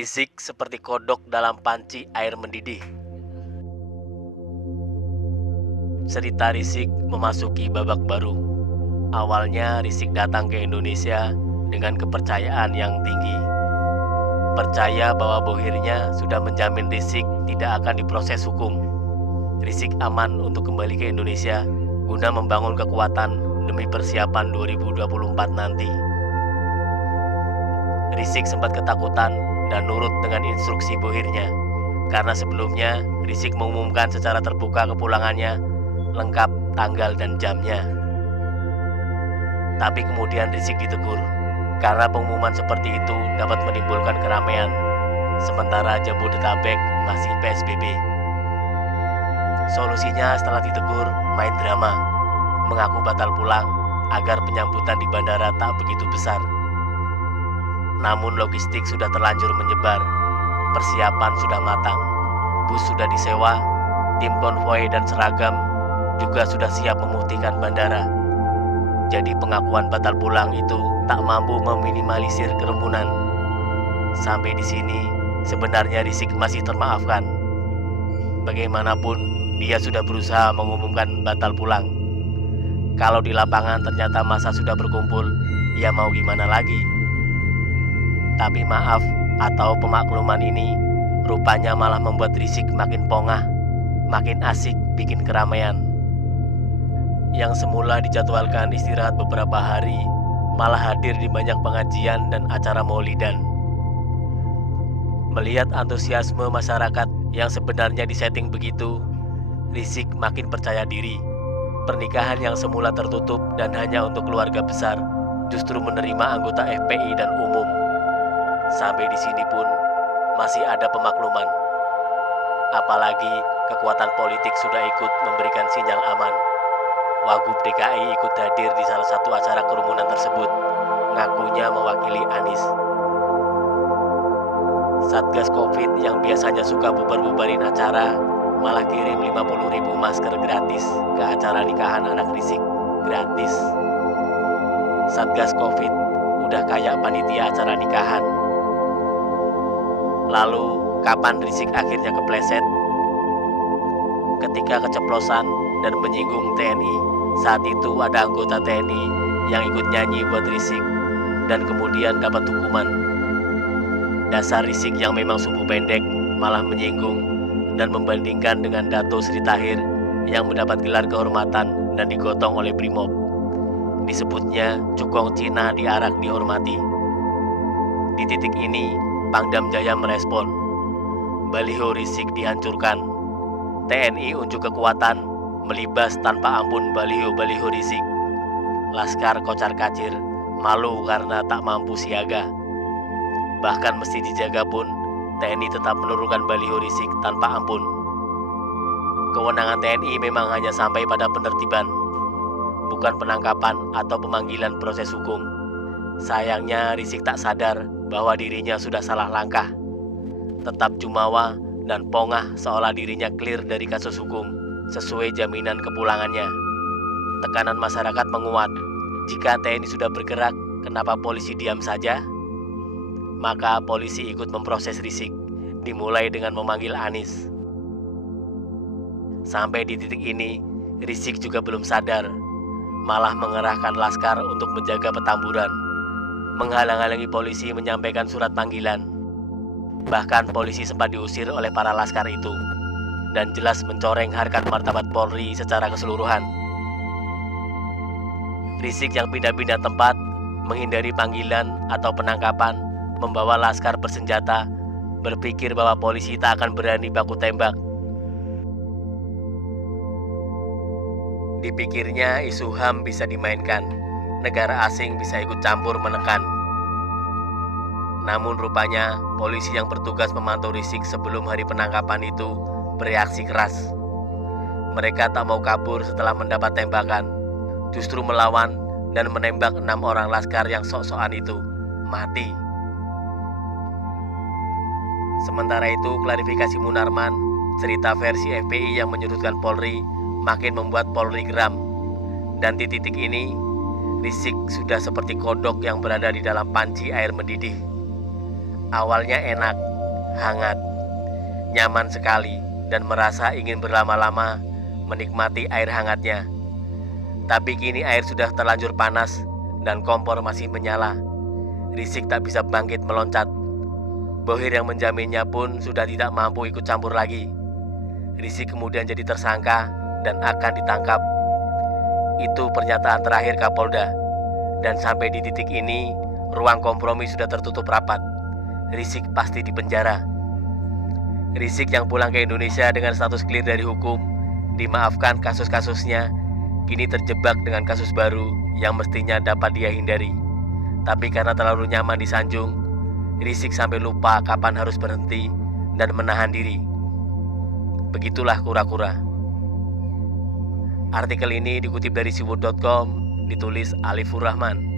Rizik seperti kodok dalam panci air mendidih. Cerita Rizik memasuki babak baru. Awalnya Rizik datang ke Indonesia dengan kepercayaan yang tinggi. Percaya bahwa bohirnya sudah menjamin Rizik tidak akan diproses hukum. Rizik aman untuk kembali ke Indonesia guna membangun kekuatan demi persiapan 2024 nanti. Rizik sempat ketakutan dan nurut dengan instruksi bohirnya, karena sebelumnya Rizik mengumumkan secara terbuka kepulangannya, lengkap tanggal dan jamnya. Tapi kemudian Rizik ditegur, karena pengumuman seperti itu dapat menimbulkan keramaian, sementara Jabodetabek masih PSBB. Solusinya setelah ditegur, main drama, mengaku batal pulang agar penyambutan di bandara tak begitu besar. Namun logistik sudah terlanjur menyebar, persiapan sudah matang, bus sudah disewa, tim konvoi dan seragam juga sudah siap memutihkan bandara. Jadi pengakuan batal pulang itu tak mampu meminimalisir kerumunan. Sampai di sini sebenarnya Rizik masih termaafkan. Bagaimanapun dia sudah berusaha mengumumkan batal pulang. Kalau di lapangan ternyata massa sudah berkumpul, ya mau gimana lagi? Tapi maaf atau pemakluman ini rupanya malah membuat Rizik makin pongah, makin asik bikin keramaian. Yang semula dijadwalkan istirahat beberapa hari, malah hadir di banyak pengajian dan acara maulidan. Melihat antusiasme masyarakat yang sebenarnya disetting begitu, Rizik makin percaya diri. Pernikahan yang semula tertutup dan hanya untuk keluarga besar, justru menerima anggota FPI dan umum. Sampai di sini pun masih ada pemakluman. Apalagi kekuatan politik sudah ikut memberikan sinyal aman. Wagub DKI ikut hadir di salah satu acara kerumunan tersebut, ngakunya mewakili Anies. Satgas Covid yang biasanya suka bubar-bubarin acara, malah kirim 50.000 masker gratis ke acara nikahan anak Rizik. Gratis. Satgas Covid udah kayak panitia acara nikahan. Lalu, kapan Rizik akhirnya kepleset? Ketika keceplosan dan menyinggung TNI. Saat itu ada anggota TNI yang ikut nyanyi buat Rizik dan kemudian dapat hukuman. Dasar Rizik yang memang sumbu pendek malah menyinggung dan membandingkan dengan Dato Sri Tahir yang mendapat gelar kehormatan dan digotong oleh Brimob. Disebutnya cukong Cina diarak dihormati. Di titik ini, Pangdam Jaya merespon. Baliho Rizik dihancurkan. TNI unjuk kekuatan, melibas tanpa ampun baliho-baliho Rizik. Laskar kocar-kacir, malu karena tak mampu siaga. Bahkan mesti dijaga pun, TNI tetap menurunkan baliho Rizik tanpa ampun. Kewenangan TNI memang hanya sampai pada penertiban, bukan penangkapan atau pemanggilan proses hukum. Sayangnya Rizik tak sadar bahwa dirinya sudah salah langkah. Tetap jumawa dan pongah seolah dirinya clear dari kasus hukum sesuai jaminan kepulangannya. Tekanan masyarakat menguat. Jika TNI sudah bergerak, kenapa polisi diam saja? Maka polisi ikut memproses Rizik, dimulai dengan memanggil Anies. Sampai di titik ini, Rizik juga belum sadar, malah mengerahkan laskar untuk menjaga Petamburan, menghalang-halangi polisi menyampaikan surat panggilan. Bahkan polisi sempat diusir oleh para laskar itu, dan jelas mencoreng harkat martabat Polri secara keseluruhan. Rizik yang pindah-pindah tempat, menghindari panggilan atau penangkapan, membawa laskar bersenjata, berpikir bahwa polisi tak akan berani baku tembak. Dipikirnya isu HAM bisa dimainkan, negara asing bisa ikut campur menekan. Namun rupanya polisi yang bertugas memantau Rizik sebelum hari penangkapan itu bereaksi keras. Mereka tak mau kabur setelah mendapat tembakan, justru melawan dan menembak 6 orang laskar yang sok-sokan itu mati. Sementara itu klarifikasi Munarman, cerita versi FPI yang menyudutkan Polri, makin membuat Polri geram. Dan di titik ini, Rizik sudah seperti kodok yang berada di dalam panci air mendidih. Awalnya enak, hangat, nyaman sekali, dan merasa ingin berlama-lama menikmati air hangatnya. Tapi kini air sudah terlanjur panas dan kompor masih menyala. Rizky tak bisa bangkit meloncat. Bohir yang menjaminnya pun sudah tidak mampu ikut campur lagi. Rizky kemudian jadi tersangka dan akan ditangkap. Itu pernyataan terakhir Kapolda. Dan sampai di titik ini, ruang kompromi sudah tertutup rapat. Rizky pasti dipenjara. Rizky yang pulang ke Indonesia dengan status clear dari hukum, dimaafkan kasus-kasusnya, kini terjebak dengan kasus baru yang mestinya dapat dia hindari. Tapi karena terlalu nyaman di Sanjung, Rizky sampai lupa kapan harus berhenti dan menahan diri. Begitulah kura-kura. Artikel ini dikutip dari siwut.com, ditulis Alifur Rahman.